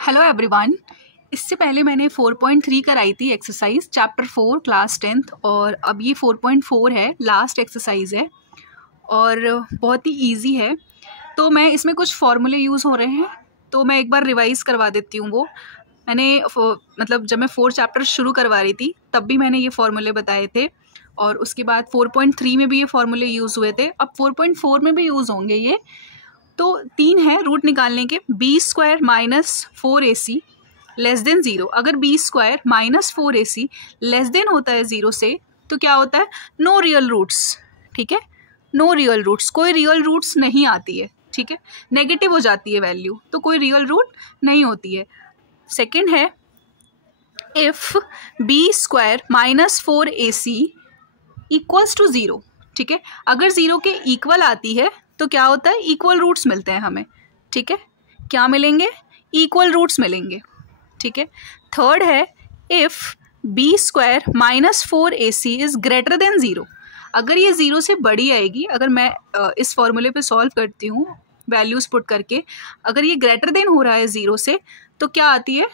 Hello everyone. इससे पहले मैंने 4.3 कराई थी एक्सरसाइज चैप्टर 4 क्लास 10th और अब ये 4.4 है, लास्ट एक्सरसाइज है और बहुत ही इजी है। तो मैं इसमें कुछ फॉर्मूले यूज़ हो रहे हैं तो मैं एक बार रिवाइज़ करवा देती हूँ। वो मैंने मतलब जब मैं 4 चैप्टर शुरू करवा रही थी तब भी मैंने ये फॉर्मूले बताए थे और उसके बाद 4.3 में भी ये फॉर्मूले यूज़ हुए थे। अब 4.4 में भी यूज़ होंगे ये। तो 3 है रूट निकालने के। b² minus 4ac less than 0। अगर b² minus 4ac less than होता है 0 से तो क्या होता है? No real roots. ठीक है, नो रियल रूट्स, कोई रियल रूट्स नहीं आती है। ठीक है, नेगेटिव हो जाती है वैल्यू तो कोई रियल रूट नहीं होती है। सेकंड है if b² minus 4ac equals to 0। ठीक है, अगर 0 के इक्वल आती है तो क्या होता है? इक्वल रूट्स मिलते हैं हमें। ठीक है, क्या मिलेंगे? इक्वल रूट्स मिलेंगे। ठीक है, थर्ड है if b² minus 4ac is greater than 0। अगर ये 0 से बड़ी आएगी, अगर मैं इस फॉर्मूले पे सॉल्व करती हूँ वैल्यूज पुट करके, अगर ये ग्रेटर देन हो रहा है 0 से तो क्या आती है?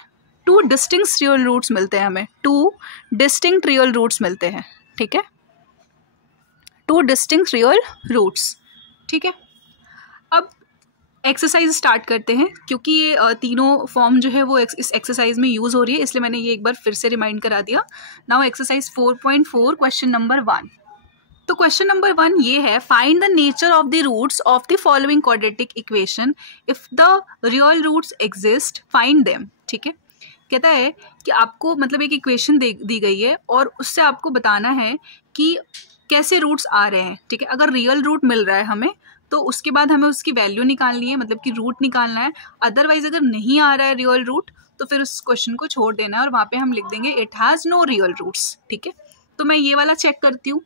2 डिस्टिंक्ट रियल रूट्स मिलते हैं हमें। 2 डिस्टिंक्ट रियल रूट्स मिलते हैं। ठीक है, 2 डिस्टिंक्ट रियल रूट्स। ठीक है, अब एक्सरसाइज स्टार्ट करते हैं। क्योंकि ये तीनों फॉर्म जो है वो इस एक्सरसाइज में यूज़ हो रही है इसलिए मैंने ये एक बार फिर से रिमाइंड करा दिया। Now exercise 4.4 question number 1। तो क्वेश्चन नंबर 1 ये है, find the nature of the roots of the following quadratic equation if the real roots exist find them. ठीक है, कहता है कि आपको मतलब एक इक्वेशन दी गई है और उससे आपको बताना है कि कैसे रूट्स आ रहे हैं। ठीक है, अगर रियल रूट मिल रहा है हमें तो उसके बाद हमें उसकी वैल्यू निकालनी है, मतलब कि रूट निकालना है। अदरवाइज अगर नहीं आ रहा है रियल रूट तो फिर उस क्वेश्चन को छोड़ देना है और वहाँ पे हम लिख देंगे it has no real roots. ठीक है, तो मैं ये वाला चेक करती हूँ।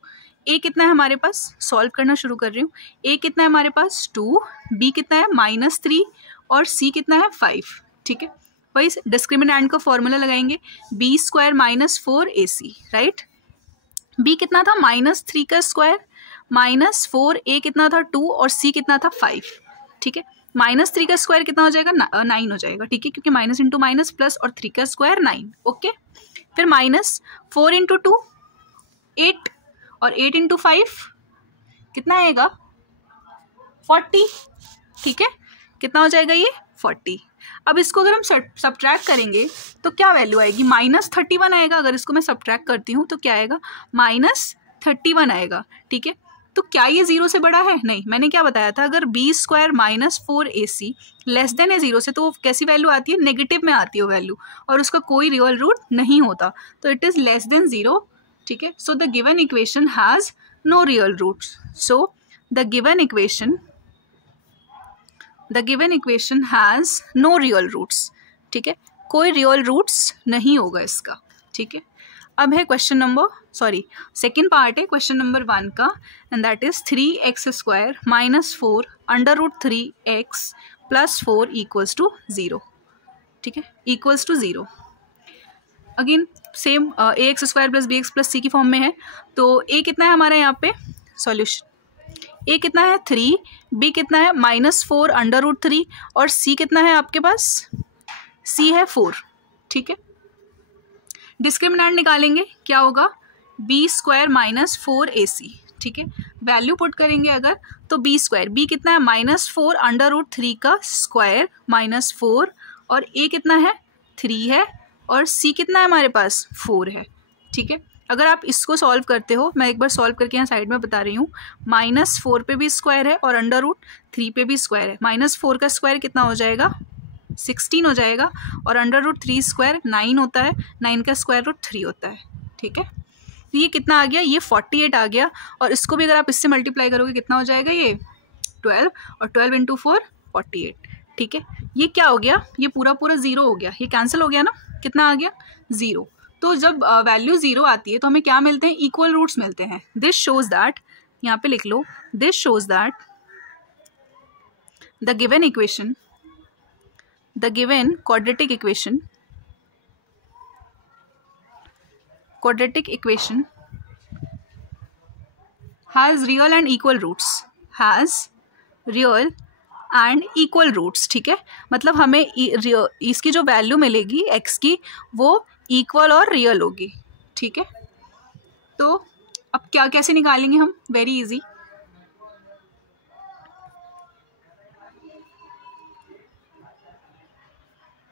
ए कितना है हमारे पास? सॉल्व करना शुरू कर रही हूँ। ए कितना है हमारे पास? 2। बी कितना है? -3 और सी कितना है? 5। ठीक है, वही डिस्क्रिमिनेंट का फॉर्मूला लगाएंगे। b² minus 4ac, right. b कितना था? -3 का स्क्वायर माइनस 4, a कितना था? 2 और c कितना था? 5। ठीक है, -3 का स्क्वायर कितना हो जाएगा? 9 हो जाएगा। ठीक है, क्योंकि माइनस इंटू माइनस प्लस और 3 का स्क्वायर 9। ओके, फिर -4 इंटू 2 8 और 8 इंटू 5 कितना आएगा? 40। ठीक है, कितना हो जाएगा ये? 40। अब इसको अगर हम सब्ट्रैक्ट करेंगे तो क्या वैल्यू आएगी? -31 आएगा। अगर इसको मैं सब्ट्रैक्ट करती हूँ तो क्या आएगा? -31 आएगा। ठीक है, तो क्या ये 0 से बड़ा है? नहीं। मैंने क्या बताया था, अगर b² minus 4ac less than है 0 से तो वो कैसी वैल्यू आती है? नेगेटिव में आती है वैल्यू और उसका कोई रियल रूट नहीं होता, तो इट इज़ लेस देन 0। ठीक है, so the given equation has no real roots. So the given equation has no real roots. ठीक है, कोई रियल रूट्स नहीं होगा इसका। ठीक है, अब है सेकेंड पार्ट है क्वेश्चन नंबर 1 का, and that is 3x² minus 4 √3x plus 4 equals to 0। ठीक है, equals to 0। Again same ax² plus bx plus c की फॉर्म में है। तो a कितना है हमारा यहाँ पे? सॉल्यूशन a कितना है? 3, b कितना है? -4 √3 और c कितना है आपके पास? c है 4। ठीक है, डिस्क्रिमिनेंट निकालेंगे, क्या होगा? b² minus 4ac। ठीक है, वैल्यू पुट करेंगे अगर तो b² b कितना है? -4 √3 का स्क्वायर -4 और a कितना है? 3 है और c कितना है हमारे पास? 4 है। ठीक है, अगर आप इसको सॉल्व करते हो, मैं एक बार सॉल्व करके यहाँ साइड में बता रही हूँ। -4 पे भी स्क्वायर है और √3 पे भी स्क्वायर है। -4 का स्क्वायर कितना हो जाएगा? 16 हो जाएगा और √3² 9 होता है, 9 का स्क्वायर रूट 3 होता है। ठीक है, तो ये कितना आ गया? ये 48 आ गया और इसको भी अगर आप इससे मल्टीप्लाई करोगे कितना हो जाएगा? ये 12 और 12 इंटू 4 48। ठीक है, ये क्या हो गया? ये पूरा 0 हो गया, ये कैंसिल हो गया ना। कितना आ गया? 0। तो जब वैल्यू 0 आती है तो हमें क्या मिलते हैं? इक्वल रूट्स मिलते हैं। दिस शोज दैट, यहाँ पे लिख लो, this shows that the given quadratic equation has real and equal roots, has real and equal roots, ठीक है। मतलब हमें इसकी जो वैल्यू मिलेगी x की वो इक्वल और रियल होगी, ठीक है। तो अब क्या कैसे निकालेंगे हम, वेरी इजी।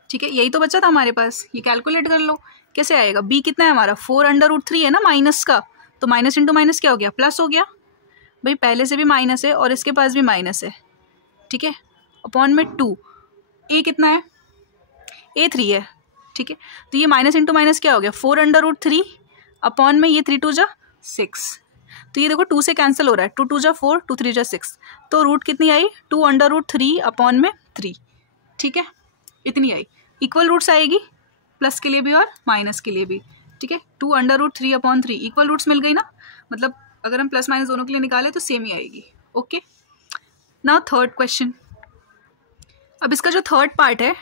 ठीक है, यही तो बचा था हमारे पास, ये कैलकुलेट कर लो कैसे आएगा। b कितना है हमारा 4√3 है ना माइनस का, तो माइनस इंटू माइनस क्या हो गया, प्लस हो गया। भाई पहले से भी माइनस है और इसके पास भी माइनस है, ठीक है। अपॉन में 2, a कितना है, a 3 है, ठीक है। तो ये माइनस इंटू माइनस क्या हो गया 4√3 अपॉन में ये 3 2 जा 6। तो ये देखो 2 से कैंसिल हो रहा है, 2 2 जा 4, 2 3 जा 6, तो रूट कितनी आई 2√3 अपॉन में 3, ठीक है, इतनी आई। इक्वल रूट्स आएगी प्लस के लिए भी और माइनस के लिए भी, ठीक है। 2√3 अपॉन 3 इक्वल रूट्स मिल गई ना, मतलब अगर हम प्लस माइनस दोनों के लिए निकालें तो सेम ही आएगी। Okay, now third question. अब इसका जो थर्ड पार्ट है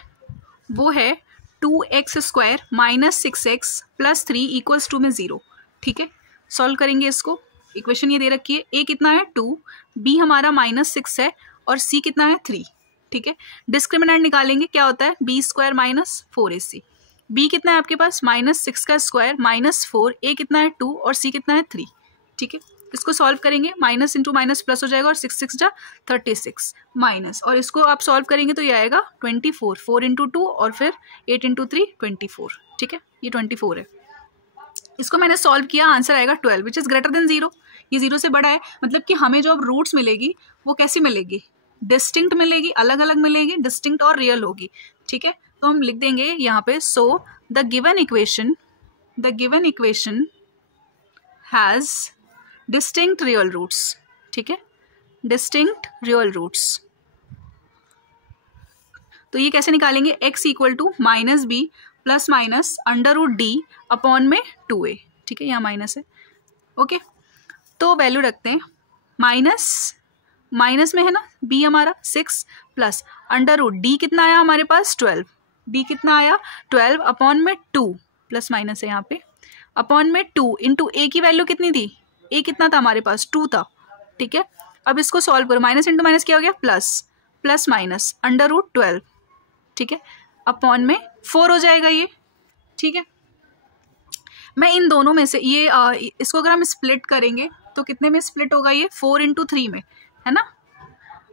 वो है 2x² minus 6x plus 3 equals 2 में 0, ठीक है। सॉल्व करेंगे इसको। इक्वेशन ये दे रखी है, a कितना है 2, b हमारा -6 है और c कितना है 3, ठीक है। डिस्क्रिमिनेंट निकालेंगे, क्या होता है b² माइनस 4ac। b कितना है आपके पास -6 का स्क्वायर -4, a कितना है 2 और c कितना है 3, ठीक है। इसको सॉल्व करेंगे, माइनस इंटू माइनस प्लस हो जाएगा और 6 6 जा 36 माइनस, और इसको आप सॉल्व करेंगे तो ये आएगा 24, 4 इंटू 2 और फिर 8 इंटू 3 24, ठीक है। ये 24 है। इसको मैंने सॉल्व किया, आंसर आएगा 12 विच इज़ ग्रेटर देन 0। ये 0 से बड़ा है, मतलब कि हमें जो अब रूट्स मिलेगी वो कैसी मिलेगी, डिस्टिंक्ट मिलेगी, अलग अलग मिलेगी, डिस्टिंक्ट और रियल होगी, ठीक है। तो हम लिख देंगे यहाँ पे, so the given equation has distinct real roots, ठीक है, डिस्टिंक्ट रियल रूट्स। तो ये कैसे निकालेंगे, x equal to -b plus minus √d upon में 2a, ठीक है, यहाँ माइनस है। ओके, तो वैल्यू रखते हैं, माइनस में है ना b हमारा 6 प्लस √d कितना आया हमारे पास 12, d कितना आया 12 अपॉन में 2 प्लस माइनस है यहाँ पे, अपॉन में 2 इंटू a की वैल्यू कितनी थी, a कितना था हमारे पास 2 था, ठीक है। अब इसको सॉल्व करो, माइनस इंटू माइनस क्या हो गया प्लस माइनस √12, ठीक है, अपॉन में 4 हो जाएगा ये, ठीक है। मैं इन दोनों में से ये इसको अगर हम स्प्लिट करेंगे तो कितने में स्प्लिट होगा, ये 4 इंटू 3 में, है ना।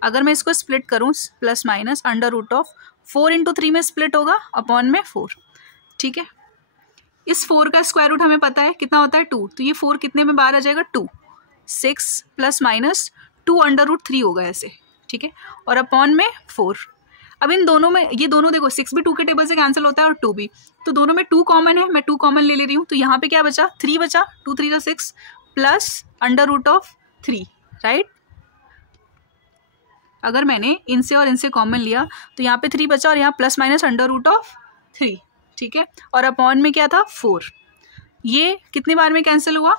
अगर मैं इसको स्प्लिट करूँ प्लस माइनस √4 इंटू 3 में स्प्लिट होगा अपॉन में 4, ठीक है। इस 4 का स्क्वायर रूट हमें पता है कितना होता है 2, तो ये 4 कितने में बाहर आ जाएगा 2, 6 प्लस माइनस 2√3 होगा ऐसे, ठीक है, और अपॉन में 4। अब इन दोनों में, ये दोनों देखो 6 भी 2 के टेबल से कैंसिल होता है और 2 भी, तो दोनों में 2 कॉमन है, मैं 2 कॉमन ले रही हूँ, तो यहाँ पे क्या बचा 3 बचा, 2 3 6 प्लस √3, राइट। अगर मैंने इनसे और इनसे कॉमन लिया तो यहाँ पे 3 बचा और यहाँ प्लस माइनस √3, ठीक है, और अपॉन में क्या था 4। ये कितनी बार में कैंसिल हुआ,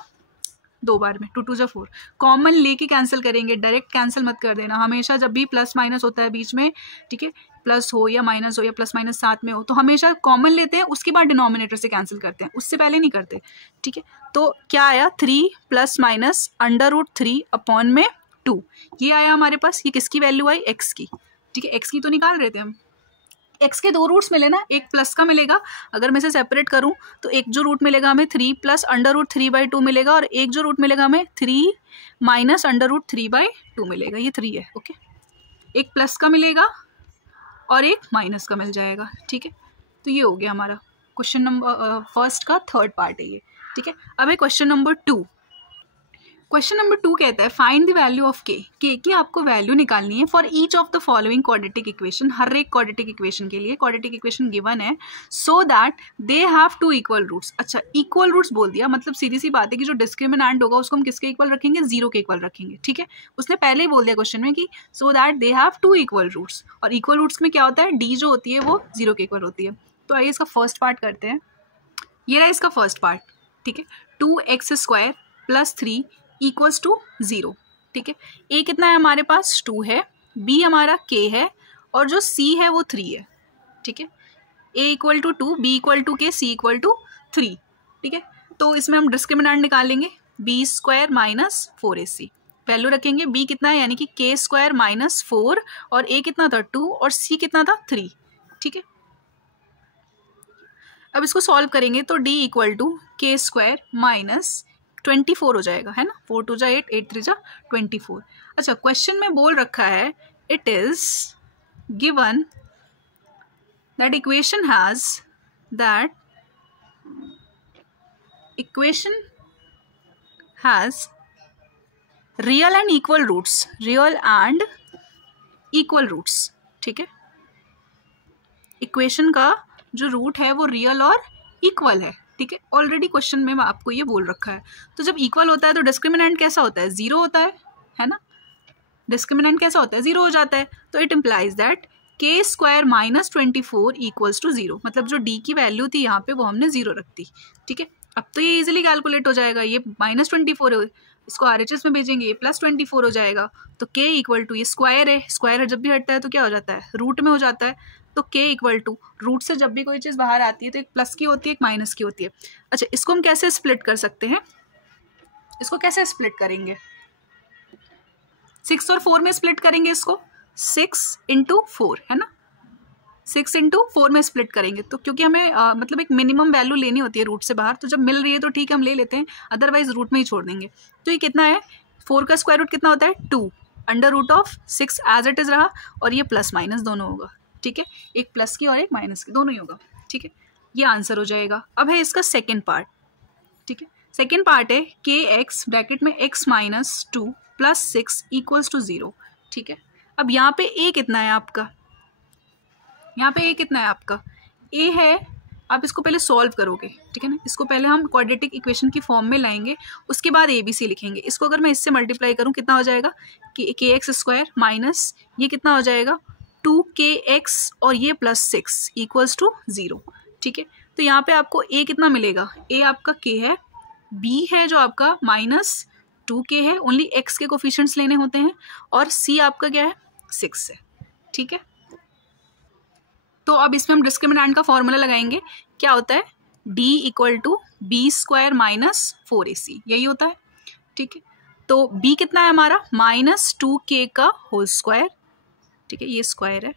2 बार में, 2 2 जा 4। कॉमन लेके कैंसिल करेंगे, डायरेक्ट कैंसिल मत कर देना, हमेशा जब भी प्लस माइनस होता है बीच में, ठीक है, प्लस हो या माइनस हो या प्लस माइनस साथ में हो, तो हमेशा कॉमन लेते हैं, उसके बाद डिनोमिनेटर से कैंसिल करते हैं, उससे पहले नहीं करते, ठीक है। तो क्या आया 3 प्लस माइनस √3 अपॉन में 2, ये आया हमारे पास। ये किसकी वैल्यू आई, x की, ठीक है, x की तो निकाल रहे थे हम। x के 2 रूट्स मिले ना, एक प्लस का मिलेगा, अगर मैं इसे सेपरेट करूं तो एक जो रूट मिलेगा हमें 3 प्लस √3/2 मिलेगा, और एक जो रूट मिलेगा हमें 3 माइनस √3/2 मिलेगा, ये 3 है। ओके, एक प्लस का मिलेगा और एक माइनस का मिल जाएगा, ठीक है। तो ये हो गया हमारा क्वेश्चन नंबर फर्स्ट का थर्ड पार्ट है ये, ठीक है। अब है क्वेश्चन नंबर 2। क्वेश्चन नंबर 2 कहता है find the value of k की आपको वैल्यू निकालनी है for each of the following quadratic equation. हर एक क्वाड्रेटिक इक्वेशन के लिए क्वाड्रेटिक इक्वेशन गिवन है, so that they have 2 equal roots. अच्छा, इक्वल रूट्स बोल दिया, मतलब सीधी सी बात है कि जो डिस्क्रिमिनेंट होगा उसको हम किसके इक्वल रखेंगे, 0 के इक्वल रखेंगे, ठीक है। उसने पहले ही बोल दिया क्वेश्चन में कि so that they have 2 equal roots, और इक्वल रूट्स में क्या होता है, d जो होती है वो 0 के इक्वल होती है। तो आइए इसका फर्स्ट पार्ट करते हैं। ये रहा इसका फर्स्ट पार्ट, ठीक है, 2x² प्लस 3 इक्वल्स टू 0, ठीक है। a कितना है हमारे पास 2 है, b हमारा k है, और जो c है वो 3 है, ठीक है। a equal to 2, b equal to k, c equal to 3, ठीक है। तो इसमें हम डिस्क्रिमिनेंट निकालेंगे b² माइनस 4ac, वैल्यू रखेंगे, b कितना है यानी कि k स्क्वायर माइनस 4 और a कितना था 2 और c कितना था 3, ठीक है। अब इसको सॉल्व करेंगे तो d इक्वल टू के स्क्वायर माइनस 24 हो जाएगा, है ना। 4 2 जा 8, 8 3 जा 24। अच्छा, क्वेश्चन में बोल रखा है it is given that equation has real and equal roots, real and equal roots, ठीक है। इक्वेशन का जो रूट है वो रियल और इक्वल है, ठीक है। ऑलरेडी क्वेश्चन में आपको ये बोल रखा है। तो जब इक्वल होता है तो डिस्क्रिमिनेंट कैसा होता है, जीरो होता है ना। डिस्क्रिमिनेंट कैसा होता है, जीरो हो जाता है। तो it implies that k square minus 24 equals to zero, मतलब जो डी की वैल्यू थी यहाँ पे वो हमने जीरो रख दी, ठीक है। अब तो ये इजीली कैलकुलेट हो जाएगा, ये माइनस 24 है, इसको RHS में भेजेंगे, ये प्लस 24 हो जाएगा। तो k इक्वल टू, ये स्क्वायर है, स्क्वायर जब भी हटता है तो क्या हो जाता है, रूट में हो जाता है। तो k इक्वल टू, रूट से जब भी कोई चीज़ बाहर आती है तो एक प्लस की होती है एक माइनस की होती है। अच्छा, इसको हम कैसे स्प्लिट कर सकते हैं, इसको कैसे स्प्लिट करेंगे, 6 और 4 में स्प्लिट करेंगे इसको, 6 इंटू 4, है ना। 6 इंटू 4 में स्प्लिट करेंगे तो क्योंकि हमें मतलब एक मिनिमम वैल्यू लेनी होती है रूट से बाहर, तो जब मिल रही है तो ठीक है हम ले लेते हैं, अदरवाइज रूट में ही छोड़ देंगे। तो ये कितना है, 4 का स्क्वायर रूट कितना होता है 2, under root of 6 as it is रहा, और ये प्लस माइनस दोनों होगा, ठीक है। एक प्लस की और एक माइनस की, दोनों ही होगा, ठीक है। ये आंसर हो जाएगा। अब है इसका सेकेंड पार्ट, ठीक है। सेकेंड पार्ट है के एक्स ब्रैकेट में x minus 2 plus 6 equals to 0, ठीक है। अब यहाँ पे a कितना है आपका, यहाँ पे a कितना है आपका, a है, आप इसको पहले सॉल्व करोगे, ठीक है ना। इसको पहले हम क्वाड्रेटिक इक्वेशन की फॉर्म में लाएंगे, उसके बाद ABC लिखेंगे। इसको अगर मैं इससे मल्टीप्लाई करूँ कितना हो जाएगा, कि के एक्स स्क्वायर माइनस ये कितना हो जाएगा 2kx और ये प्लस 6 इक्वल्स टू 0, ठीक है। तो यहाँ पे आपको a कितना मिलेगा, a आपका k है, b है जो आपका माइनस 2k है, ओनली x के कोफिशिएंट्स लेने होते हैं, और c आपका क्या है 6 है, ठीक है। तो अब इसमें हम डिस्क्रिमिनेंट का फॉर्मूला लगाएंगे, क्या होता है d equal to b square minus 4ac, यही होता है, ठीक है। तो b कितना है हमारा माइनस 2k का होल स्क्वायर, ठीक है, ये स्क्वायर है,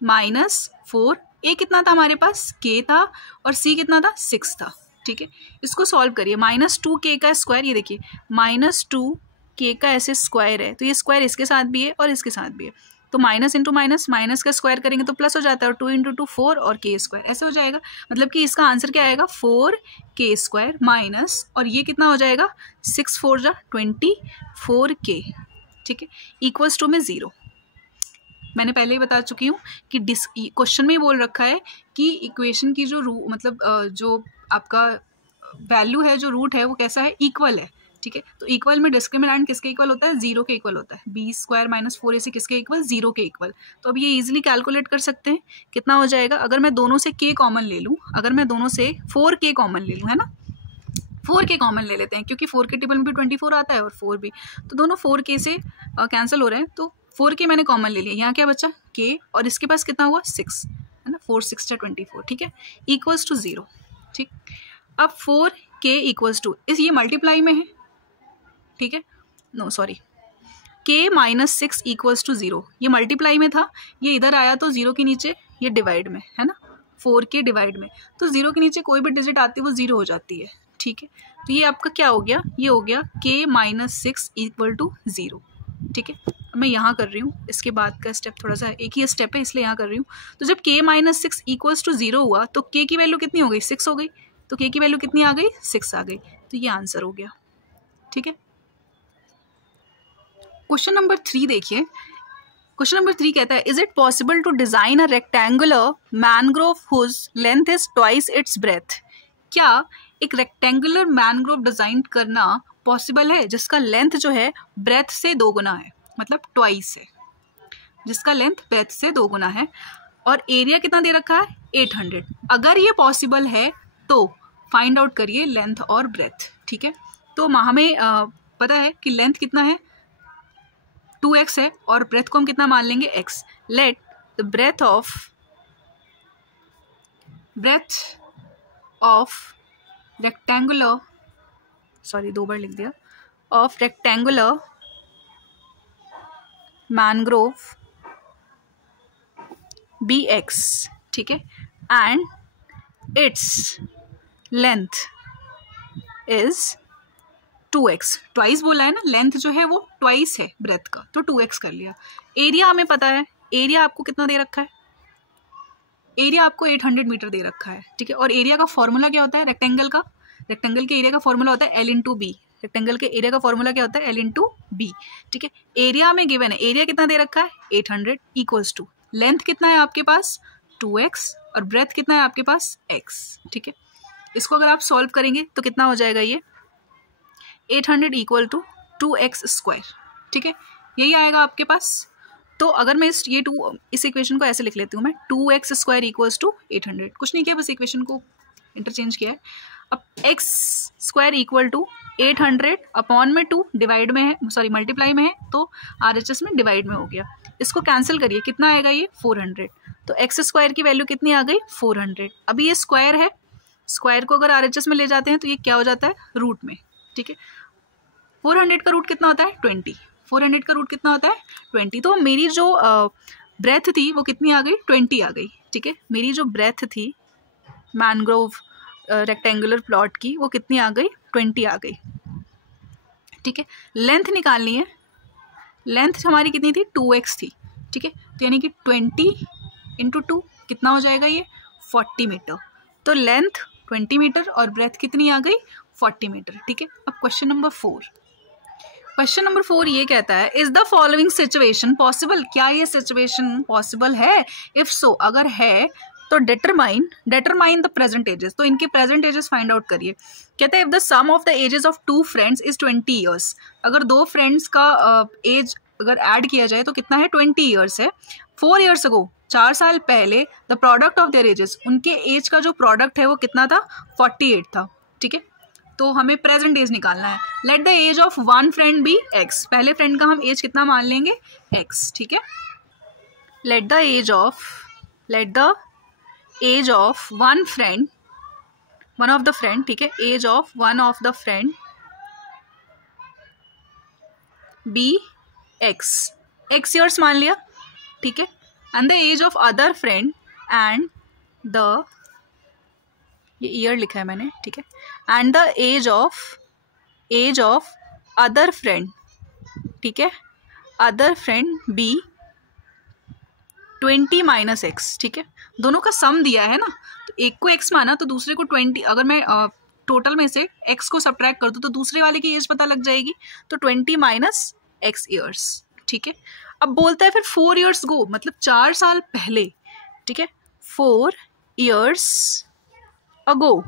माइनस 4, a कितना था हमारे पास k था, और c कितना था 6 था, ठीक है। इसको सॉल्व करिए, माइनस 2k का स्क्वायर, ये देखिए माइनस 2k का ऐसे स्क्वायर है, तो ये स्क्वायर इसके साथ भी है और इसके साथ भी है, तो माइनस इंटू माइनस, माइनस का स्क्वायर करेंगे तो प्लस हो जाता है, और 2 इंटू 2 4 और k स्क्वायर, ऐसे हो जाएगा। मतलब कि इसका आंसर क्या आएगा 4k स्क्वायर माइनस, और ये कितना हो जाएगा 6 4 जा 24k, ठीक है, इक्वल्स टू में 0। मैंने पहले ही बता चुकी हूँ कि क्वेश्चन में ही बोल रखा है कि इक्वेशन की जो मतलब जो आपका वैल्यू है, जो रूट है वो कैसा है, इक्वल है, ठीक है। तो इक्वल में डिस्क्रिमिनेंट किसके इक्वल होता है, 0 के इक्वल होता है। बी स्क्वायर माइनस 4ac किसके इक्वल, 0 के इक्वल। तो अब ये इजीली कैलकुलेट कर सकते हैं, कितना हो जाएगा, अगर मैं दोनों से k कॉमन ले लूँ, अगर मैं दोनों से 4k कॉमन ले लूँ, है ना, 4k कॉमन ले लेते हैं, क्योंकि 4k टेबल में भी 24 आता है और 4 भी, तो दोनों 4k से कैंसिल हो रहे हैं, तो 4k मैंने कॉमन ले लिया, यहाँ क्या बचा k, और इसके पास कितना हुआ 6, है ना, 4 6 जा 24, ठीक है, इक्वल्स टू 0, ठीक। अब 4k इक्वल्स टू, इस ये मल्टीप्लाई में है, ठीक है, no sorry, k minus 6 equals to 0, ये मल्टीप्लाई में था, ये इधर आया तो 0 के नीचे ये डिवाइड में, है ना, 4k डिवाइड में, तो 0 के नीचे कोई भी डिजिट आती है वो 0 हो जाती है, ठीक है। तो ये आपका क्या हो गया, ये हो गया k माइनस 6 इक्वल टू 0, ठीक है। मैं यहाँ कर रही हूँ, इसके बाद का स्टेप थोड़ा सा एक ही स्टेप है इसलिए यहाँ कर रही हूँ। तो जब k माइनस 6 इक्वल्स टू 0 हुआ तो k की वैल्यू कितनी हो गई 6 हो गई, तो k की वैल्यू कितनी आ गई 6 आ गई, तो ये आंसर हो गया, ठीक है। क्वेश्चन नंबर 3 देखिए, क्वेश्चन नंबर 3 कहता है is it possible to design a rectangular mango grove whose length is twice its breadth. क्या एक रेक्टेंगुलर मैनग्रोव डिजाइन करना पॉसिबल है जिसका लेंथ जो है ब्रेथ से 2 गुना है, मतलब ट्वाइस है, जिसका लेंथ ब्रेथ से 2 गुना है, और एरिया कितना दे रखा है 800। अगर ये पॉसिबल है तो फाइंड आउट करिए लेंथ और ब्रेथ, ठीक है। तो हमें पता है कि लेंथ कितना है 2x है, और ब्रेथ को हम कितना मान लेंगे x। Let the breadth of rectangular, sorry 2 बार लिख दिया, ऑफ रेक्टेंगुलर मैनग्रोव BX, ठीक है, and its length is 2x, twice बोला है ना, लेंथ जो है वो ट्वाइस है ब्रेथ का, तो 2x कर लिया। एरिया हमें पता है, एरिया आपको कितना दे रखा है, एरिया आपको 800 मीटर दे रखा है, ठीक है। और एरिया का फॉर्मूला क्या होता है, रेक्टेंगल का, रेक्टेंगल के एरिया का फॉर्मूला होता है L/B, रेक्टेंगल के एरिया का फॉर्मूला क्या होता है L/B, ठीक है। एरिया में गिवन है, एरिया कितना दे रखा है 800 इक्वल्स टू लेंथ कितना है आपके पास 2x और ब्रेथ कितना है आपके पास x, ठीक है। इसको अगर आप सॉल्व करेंगे तो कितना हो जाएगा, ये 800 इक्वल टू 2x स्क्वायर, ठीक है, यही आएगा आपके पास। तो अगर मैं इस इक्वेशन को ऐसे लिख लेती हूँ मैं, 2x स्क्वायर इक्वल्स टू 800, कुछ नहीं किया, बस इक्वेशन को इंटरचेंज किया है। अब x square equal to 800 upon में 2 डिवाइड में है, सॉरी मल्टीप्लाई में है, तो RHS में डिवाइड में हो गया। इसको कैंसिल करिए, कितना आएगा ये 400, तो x स्क्वायर की वैल्यू कितनी आ गई 400। अभी ये स्क्वायर है, स्क्वायर को अगर RHS में ले जाते हैं तो ये क्या हो जाता है रूट में, ठीक है। 400 का रूट कितना होता है 20, 400 का रूट कितना होता है 20, तो मेरी जो ब्रेथ थी वो कितनी आ गई 20 आ गई, ठीक है। मेरी जो ब्रेथ थी मैनग्रोव रेक्टेंगुलर प्लॉट की वो कितनी आ गई 20 आ गई, ठीक है। लेंथ निकालनी है, लेंथ हमारी कितनी थी 2x थी, ठीक है, तो यानी कि 20 × 2 कितना हो जाएगा ये 40 मीटर, तो लेंथ 20 मीटर और ब्रेथ कितनी आ गई 40 मीटर, ठीक है। अब क्वेश्चन नंबर 4, क्वेश्चन नंबर 4 ये कहता है, is the following situation possible, क्या ये सिचुएशन पॉसिबल है, इफ सो अगर है तो डिटरमाइन द प्रेजेंट एजेस, तो इनके प्रेजेंट एजेस फाइंड आउट करिए। कहते हैं if the sum of the ages of 2 friends is 20 years, अगर 2 फ्रेंड्स का एज अगर ऐड किया जाए तो कितना है 20 ईयर्स है। 4 ईयर्स अगो, 4 साल पहले the product of their edges, उनके एज का जो प्रोडक्ट है वो कितना था 48 था, ठीक है। तो हमें प्रेजेंट एज निकालना है। Let the age of one friend be x, पहले फ्रेंड का हम एज कितना मान लेंगे x, ठीक है। Let the age of one of the friend, ठीक है, age of one of the friend be x years मान लिया, ठीक है, and the age of other friend and the, ये ईयर लिखा है मैंने, ठीक है, and the age of other friend, ठीक है, अदर फ्रेंड बी 20 - x, ठीक है। दोनों का सम दिया है ना, तो एक को x माना तो दूसरे को 20, अगर मैं टोटल में से x को सब्ट्रैक्ट कर दूँ तो दूसरे वाले की एज पता लग जाएगी, तो 20 - x ईयर्स, ठीक है। अब बोलता है फिर 4 ईयर्स गो, मतलब 4 साल पहले, ठीक है, 4 ईयर्स अगो,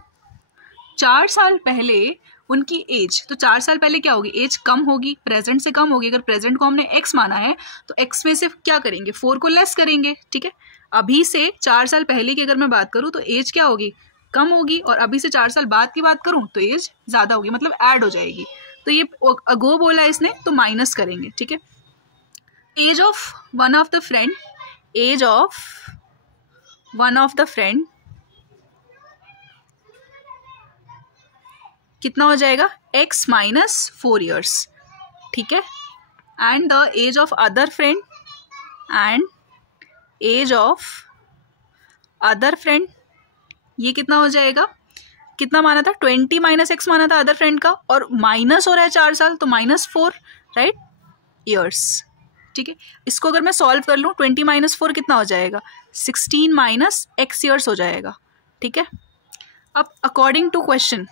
4 साल पहले उनकी एज, तो 4 साल पहले क्या होगी एज कम होगी, प्रेजेंट से कम होगी। अगर प्रेजेंट को हमने x माना है तो x में से क्या करेंगे 4 को लेस करेंगे, ठीक है। अभी से 4 साल पहले की अगर मैं बात करूँ तो एज क्या होगी कम होगी, और अभी से 4 साल बाद की बात करूँ तो एज ज़्यादा होगी, मतलब ऐड हो जाएगी। तो ये अगो बोला है इसने, तो माइनस करेंगे, ठीक है। Age of one of the friend, age of one of the friend कितना हो जाएगा x - 4 ईयर्स, ठीक है, and the age of other friend ये कितना हो जाएगा, कितना माना था 20 - x माना था अदर फ्रेंड का, और माइनस हो रहा है 4 साल तो -4 राइट ईयर्स, ठीक है। इसको अगर मैं सॉल्व कर लूँ 20 - 4 कितना हो जाएगा 16 - x ईयर्स हो जाएगा, ठीक है। अब अकॉर्डिंग टू क्वेश्चन,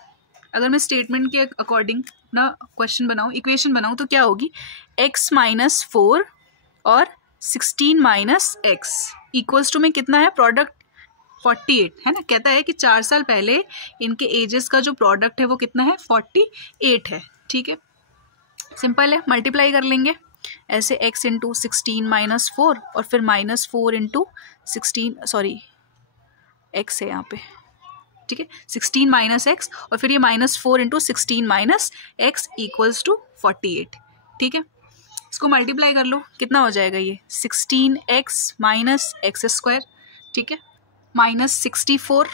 अगर मैं स्टेटमेंट के अकॉर्डिंग अपना क्वेश्चन बनाऊँ, इक्वेशन बनाऊँ, तो क्या होगी x - 4 और 16 - x इक्वल्स टू में कितना है प्रोडक्ट 48 है ना। कहता है कि 4 साल पहले इनके एजेस का जो प्रोडक्ट है वो कितना है 48 है, ठीक है। सिंपल है, मल्टीप्लाई कर लेंगे ऐसे, x × 16 - 4 और फिर -4 × 16, सॉरी x है यहाँ पे, ठीक है, 16 - x और फिर ये -4 × 16 - x इक्वल्स टू 48, ठीक है। इसको मल्टीप्लाई कर लो, कितना हो जाएगा ये 16x - x², ठीक है, -64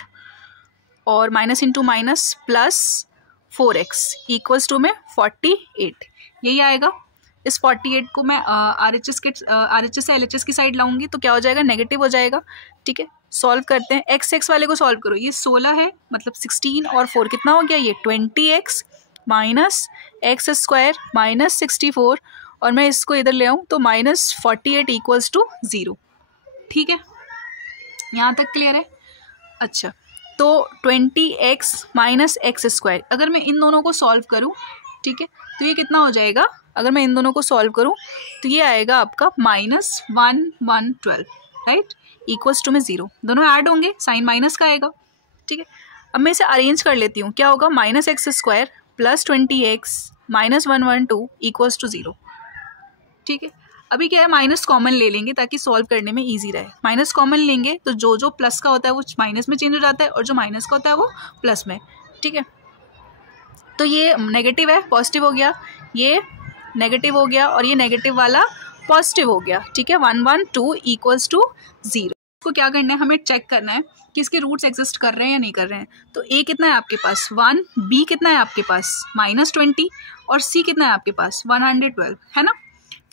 और minus into minus plus 4x equals to में 48, यही आएगा। इस 48 को मैं RHS से LHS की साइड लाऊंगी तो क्या हो जाएगा, नेगेटिव हो जाएगा। ठीक है, सॉल्व करते हैं। x वाले को सॉल्व करो। ये 16 है, मतलब 16 और 4 कितना हो गया, ये 20x minus x square minus 64, और मैं इसको इधर ले आऊँ तो माइनस 48 इक्वल्स टू 0। ठीक है, यहाँ तक क्लियर है। अच्छा, तो 20x माइनस एक्स स्क्वायर, अगर मैं इन दोनों को सॉल्व करूँ, ठीक है, तो ये कितना हो जाएगा, अगर मैं इन दोनों को सॉल्व करूँ तो ये आएगा आपका -112, राइट, इक्वल्स टू में 0। दोनों ऐड होंगे, साइन माइनस का आएगा। ठीक है, अब मैं इसे अरेंज कर लेती हूँ। क्या होगा, minus x square plus 20x minus 112 equals to 0। ठीक है, अभी क्या है, माइनस कॉमन ले लेंगे ताकि सॉल्व करने में इजी रहे। माइनस कॉमन लेंगे तो जो जो प्लस का होता है वो माइनस में चेंज हो जाता है, और जो माइनस का होता है वो प्लस में। ठीक है, तो ये नेगेटिव है, पॉजिटिव हो गया, ये नेगेटिव हो गया, और ये नेगेटिव वाला पॉजिटिव हो गया। ठीक है, 112 इक्वल्स टू 0। इसको क्या करना है, हमें चेक करना है कि इसके रूट्स एग्जिस्ट कर रहे हैं या नहीं कर रहे हैं। तो a कितना है आपके पास 1, b कितना है आपके पास -20, और c कितना है आपके पास 112, है ना।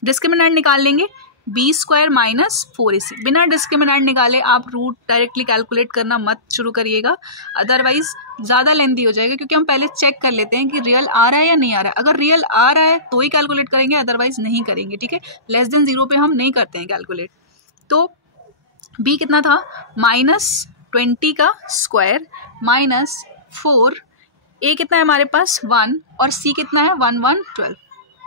डिस्क्रिमिनेंट निकाल लेंगे, बी स्क्वायर माइनस 4ac। बिना डिस्क्रिमिनेंट निकाले आप रूट डायरेक्टली कैलकुलेट करना मत शुरू करिएगा, अदरवाइज ज़्यादा लेंथी हो जाएगा, क्योंकि हम पहले चेक कर लेते हैं कि रियल आ रहा है या नहीं आ रहा है। अगर रियल आ रहा है तो ही कैलकुलेट करेंगे, अदरवाइज नहीं करेंगे। ठीक है, लेस देन 0 पे हम नहीं करते हैं कैलकुलेट। तो b कितना था, -20 का स्क्वायर माइनस 4, a कितना है हमारे पास 1, और c कितना है 112।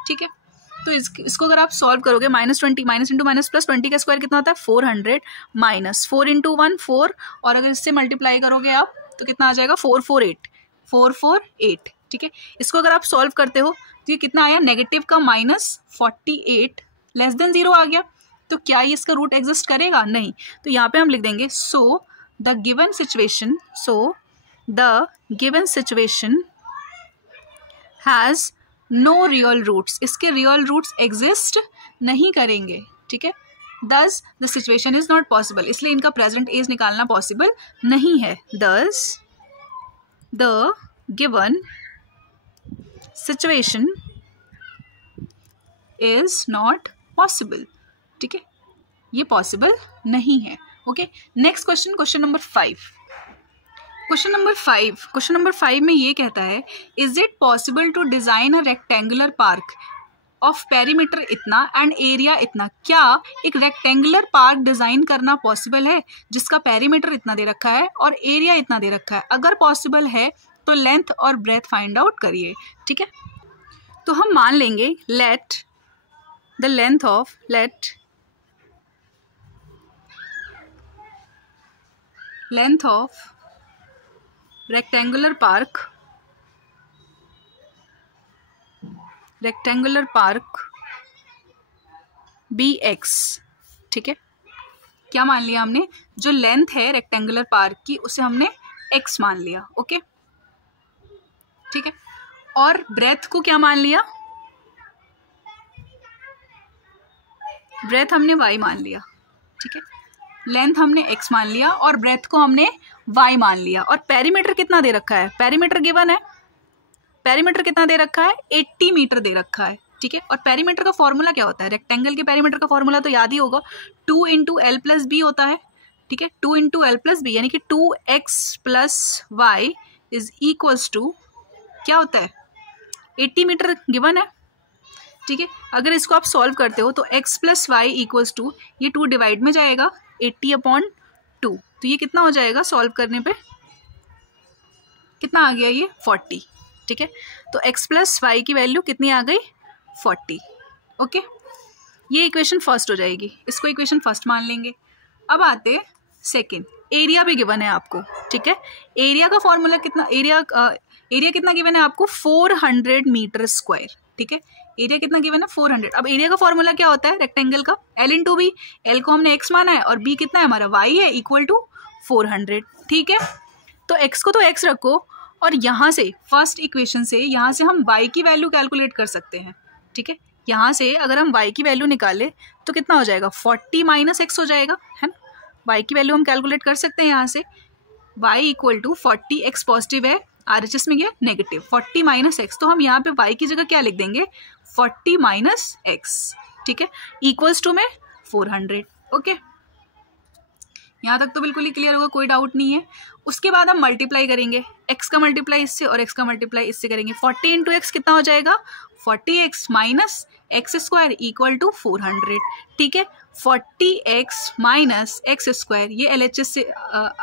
ठीक है, तो इसको अगर आप सॉल्व करोगे, -20 माइनस इंटू माइनस प्लस 20 का स्क्वायर कितना होता है 400, माइनस 4 इंटू 1 4, और अगर इससे मल्टीप्लाई करोगे आप तो कितना आ जाएगा 448। ठीक है, इसको अगर आप सॉल्व करते हो तो ये कितना आया, नेगेटिव का -48 लेस देन 0 आ गया। तो क्या ये इसका रूट एग्जिस्ट करेगा, नहीं। तो यहाँ पे हम लिख देंगे so the given situation has no real roots. इसके रियल रूट्स एग्जिस्ट नहीं करेंगे। ठीक है, thus the situation is not possible, इसलिए इनका प्रेजेंट एज निकालना पॉसिबल नहीं है। Thus the given situation is not possible. ठीक है, ये पॉसिबल नहीं है। Okay, next question, question number 5। Question number 5 में ये कहता है, is it possible to design a rectangular park of perimeter इतना एंड एरिया इतना। क्या एक रेक्टेंगुलर पार्क डिजाइन करना पॉसिबल है जिसका पेरीमीटर इतना दे रखा है और एरिया इतना दे रखा है। अगर पॉसिबल है तो लेंथ और ब्रेथ फाइंड आउट करिए। ठीक है, तो हम मान लेंगे let the length of rectangular park bx। ठीक है, क्या मान लिया हमने, जो लेंथ है रेक्टेंगुलर पार्क की उसे हमने x मान लिया। ओके, ठीक है, और ब्रेथ को क्या मान लिया, ब्रेथ हमने y मान लिया। ठीक है, लेंथ हमने x मान लिया और ब्रेथ को हमने y मान लिया। और पेरीमीटर कितना दे रखा है, पेरीमीटर गिवन है, पेरीमीटर कितना दे रखा है 80 मीटर दे रखा है। ठीक है, और पेरीमीटर का फॉर्मूला क्या होता है, रेक्टेंगल के पेरीमीटर का फॉर्मूला तो याद ही होगा, 2 इंटू एल प्लस बी होता है। ठीक है, 2 इंटू एल प्लस बी यानी कि 2x plus y is equals to क्या होता है 80 मीटर गिवन है। ठीक है, अगर इसको आप सॉल्व करते हो तो x plus y equals to, ये 2 डिवाइड में जाएगा 80/2, तो ये कितना हो जाएगा सॉल्व करने पे, कितना आ गया ये 40। ठीक है, तो x प्लस वाई की वैल्यू कितनी आ गई 40। ओके, ये इक्वेशन फर्स्ट हो जाएगी, इसको इक्वेशन फर्स्ट मान लेंगे। अब आते सेकेंड, एरिया भी गिवन है आपको। ठीक है, एरिया का फॉर्मूला कितना, एरिया कितना गिवन है आपको 400 मीटर स्क्वायर। ठीक है, एरिया कितना गिवन है 400। अब एरिया का फॉर्मूला क्या होता है रेक्टेंगल का, L इंटू बी, एल को हमने x माना है और b कितना है हमारा y है, इक्वल टू 400। ठीक है, तो x को तो x रखो, और यहाँ से फर्स्ट इक्वेशन से यहाँ से हम y की वैल्यू कैलकुलेट कर सकते हैं। ठीक है, यहाँ से अगर हम y की वैल्यू निकाले तो कितना हो जाएगा 40 माइनस x हो जाएगा, है ना। y की वैल्यू हम कैलकुलेट कर सकते हैं यहाँ से, y equal to 40, x positive है RHS में गया नेगेटिव 40 माइनस एक्स, तो हम यहाँ पे y की जगह क्या लिख देंगे 40 माइनस एक्स, ठीक है, इक्वल्स टू में 400। ओके, यहाँ तक तो बिल्कुल ही क्लियर होगा, कोई डाउट नहीं है। उसके बाद हम मल्टीप्लाई करेंगे, x का मल्टीप्लाई इससे और x का मल्टीप्लाई इससे करेंगे। 40 इंटू एक्स कितना हो जाएगा 40x minus x square equal to 400, ठीक है। 40x माइनस एक्स स्क्वायर, ये LHS से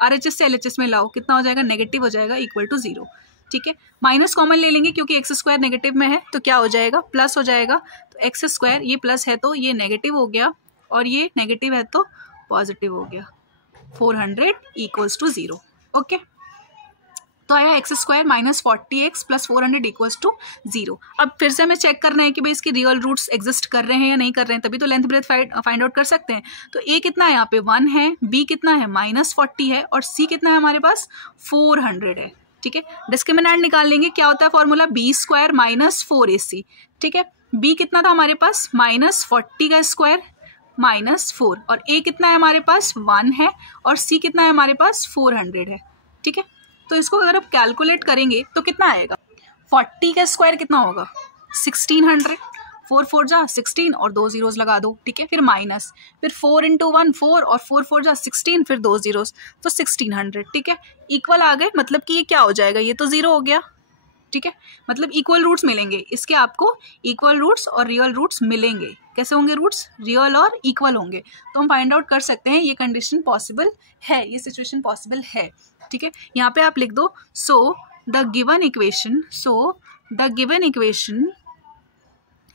RHS से LHS में लाओ, कितना हो जाएगा नेगेटिव हो जाएगा इक्वल टू 0, ठीक है। माइनस कॉमन ले लेंगे क्योंकि एक्स स्क्वायर नेगेटिव में है, तो क्या हो जाएगा प्लस हो जाएगा। तो एक्स स्क्वायर ये प्लस है तो ये नेगेटिव हो गया, और ये नेगेटिव है तो पॉजिटिव हो गया, 400 इक्वल्स टू 0। ओके, तो आया x square minus 40x plus 400 equals to 0। अब फिर से हमें चेक करना है कि भाई इसकी रियल रूट्स एग्जिस्ट कर रहे हैं या नहीं कर रहे हैं, तभी तो लेंथ ब्रेथ फाइंड आउट कर सकते हैं। तो a कितना है यहाँ पे 1 है, b कितना है माइनस 40 है, और c कितना है हमारे पास 400 है, ठीक है। डिस्क्रिमिनेंट निकाल लेंगे, क्या होता है formula b square minus 4ac, ठीक है। b कितना था हमारे पास माइनस 40 का स्क्वायर माइनस 4, और a कितना है हमारे पास 1 है, और c कितना है हमारे पास 400 है, ठीक है। तो इसको अगर आप कैलकुलेट करेंगे तो कितना आएगा, 40 का स्क्वायर कितना होगा 1600, 4 4 जा 16 और 2 जीरोस लगा दो, ठीक है। फिर माइनस, फिर 4 इंटू 1 4 और 4 4 जा 16, फिर 2 जीरोस, तो 1600, ठीक है। इक्वल आ गए, मतलब कि ये क्या हो जाएगा, ये तो 0 हो गया, ठीक है। मतलब इक्वल रूट्स मिलेंगे इसके, आपको इक्वल रूट्स और रियल रूट्स मिलेंगे। कैसे होंगे रूट्स, रियल और इक्वल होंगे, तो हम फाइंड आउट कर सकते हैं ये कंडीशन पॉसिबल है, ये सिचुएशन पॉसिबल है, ठीक है। यहाँ पे आप लिख दो so the given equation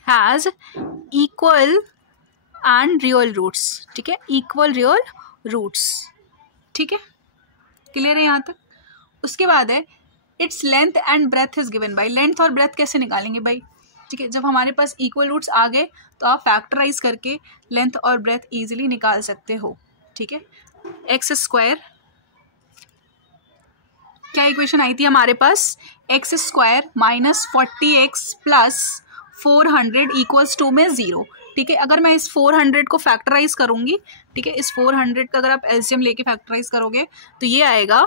has equal and real roots, ठीक है, इक्वल रियल रूट्स, ठीक है, क्लियर है यहाँ तक। उसके बाद है its length and breadth is given by, length और ब्रेथ कैसे निकालेंगे भाई, ठीक है। जब हमारे पास इक्वल रूट्स आ गए तो आप फैक्टराइज करके लेंथ और ब्रेथ इजीली निकाल सकते हो, ठीक है। एक्स स्क्वायर, क्या इक्वेशन आई थी हमारे पास, x square minus 40x plus 400 equals to में 0, ठीक है। अगर मैं इस 400 को फैक्टराइज करूंगी, ठीक है, इस 400 का अगर आप एलसीएम लेके फैक्टराइज करोगे तो ये आएगा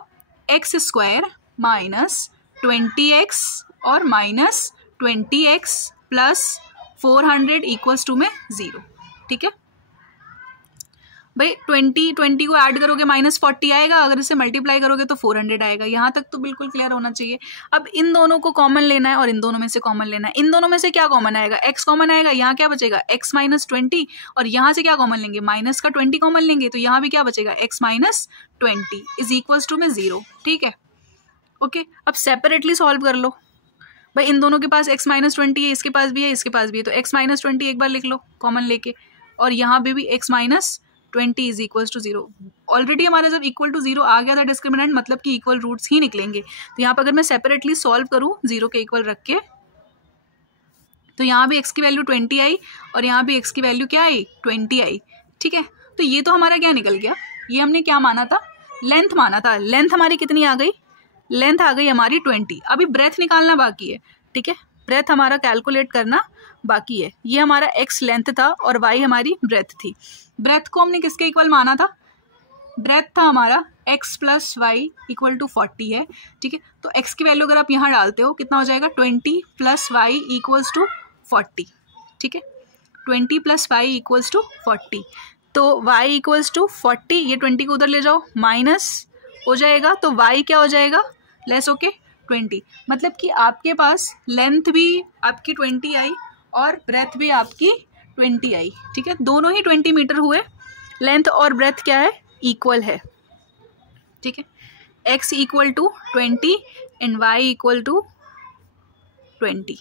एक्स स्क्वायर माइनस 20x और minus 20x plus 400 equals to में 0, ठीक है भाई। 20 को ऐड करोगे माइनस 40 आएगा, अगर इसे मल्टीप्लाई करोगे तो 400 आएगा। यहाँ तक तो बिल्कुल क्लियर होना चाहिए। अब इन दोनों को कॉमन लेना है और इन दोनों में से कॉमन लेना है। इन दोनों में से क्या कॉमन आएगा, x कॉमन आएगा, यहाँ क्या बचेगा x माइनस 20, और यहाँ से क्या कॉमन लेंगे माइनस का 20 कॉमन लेंगे, तो यहाँ भी क्या बचेगा x minus 20 is equals to में 0, ठीक है। ओके, अब सेपरेटली सॉल्व कर लो भाई। इन दोनों के पास x माइनस 20 है, इसके पास भी है, इसके पास भी है, तो x माइनस 20 एक बार लिख लो कॉमन लेके, और यहाँ पे भी x minus 20 is equal to 0। Already हमारा जब इक्वल टू 0 आ गया था डिस्क्रिमिनेंट, मतलब कि इक्वल रूट्स ही निकलेंगे। तो यहाँ पर अगर मैं सेपरेटली सॉल्व करूँ 0 के इक्वल रख के, तो यहाँ भी x की वैल्यू 20 आई और यहाँ भी x की वैल्यू क्या आई 20 आई, ठीक है। तो ये तो हमारा क्या निकल गया, ये हमने क्या माना था, लेंथ माना था। लेंथ हमारी कितनी आ गई, लेंथ आ गई हमारी 20। अभी ब्रेथ निकालना बाकी है, ठीक है, ब्रेथ हमारा कैलकुलेट करना बाकी है। ये हमारा x लेंथ था और y हमारी ब्रेथ थी। ब्रेथ को हमने किसके इक्वल माना था, ब्रेथ था हमारा x plus y equal to 40 है, ठीक है। तो x की वैल्यू अगर आप यहाँ डालते हो कितना हो जाएगा 20 प्लस वाई इक्वल्स टू 40, ठीक है, 20 प्लस वाई इक्वल्स टू 40। तो y इक्वल्स टू 40, ये 20 को उधर ले जाओ माइनस हो जाएगा, तो y क्या हो जाएगा लेस होके 20। मतलब कि आपके पास लेंथ भी आपकी 20 आई और ब्रेथ भी आपकी 20 आई, ठीक है, दोनों ही 20 मीटर हुए। लेंथ और ब्रेथ क्या है इक्वल है, ठीक है। x equal to 20 and y equal to 20,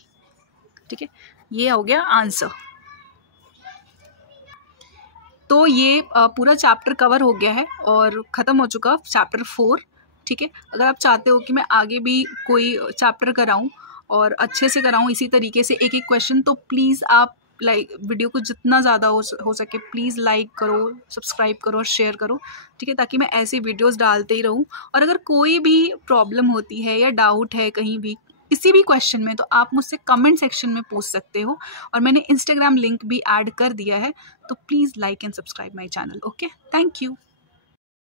ठीक है, ये हो गया आंसर। तो ये पूरा चैप्टर कवर हो गया है और ख़त्म हो चुका चैप्टर 4, ठीक है। अगर आप चाहते हो कि मैं आगे भी कोई चैप्टर कराऊं और अच्छे से कराऊं इसी तरीके से एक एक क्वेश्चन, तो प्लीज़ आप वीडियो को जितना ज़्यादा हो सके प्लीज़ लाइक करो, सब्सक्राइब करो और शेयर करो, ठीक है, ताकि मैं ऐसी वीडियोस डालते ही रहूं। और अगर कोई भी प्रॉब्लम होती है या डाउट है कहीं भी किसी भी क्वेश्चन में, तो आप मुझसे कमेंट सेक्शन में पूछ सकते हो, और मैंने इंस्टाग्राम लिंक भी ऐड कर दिया है, तो please like and subscribe my channel. Okay, thank you.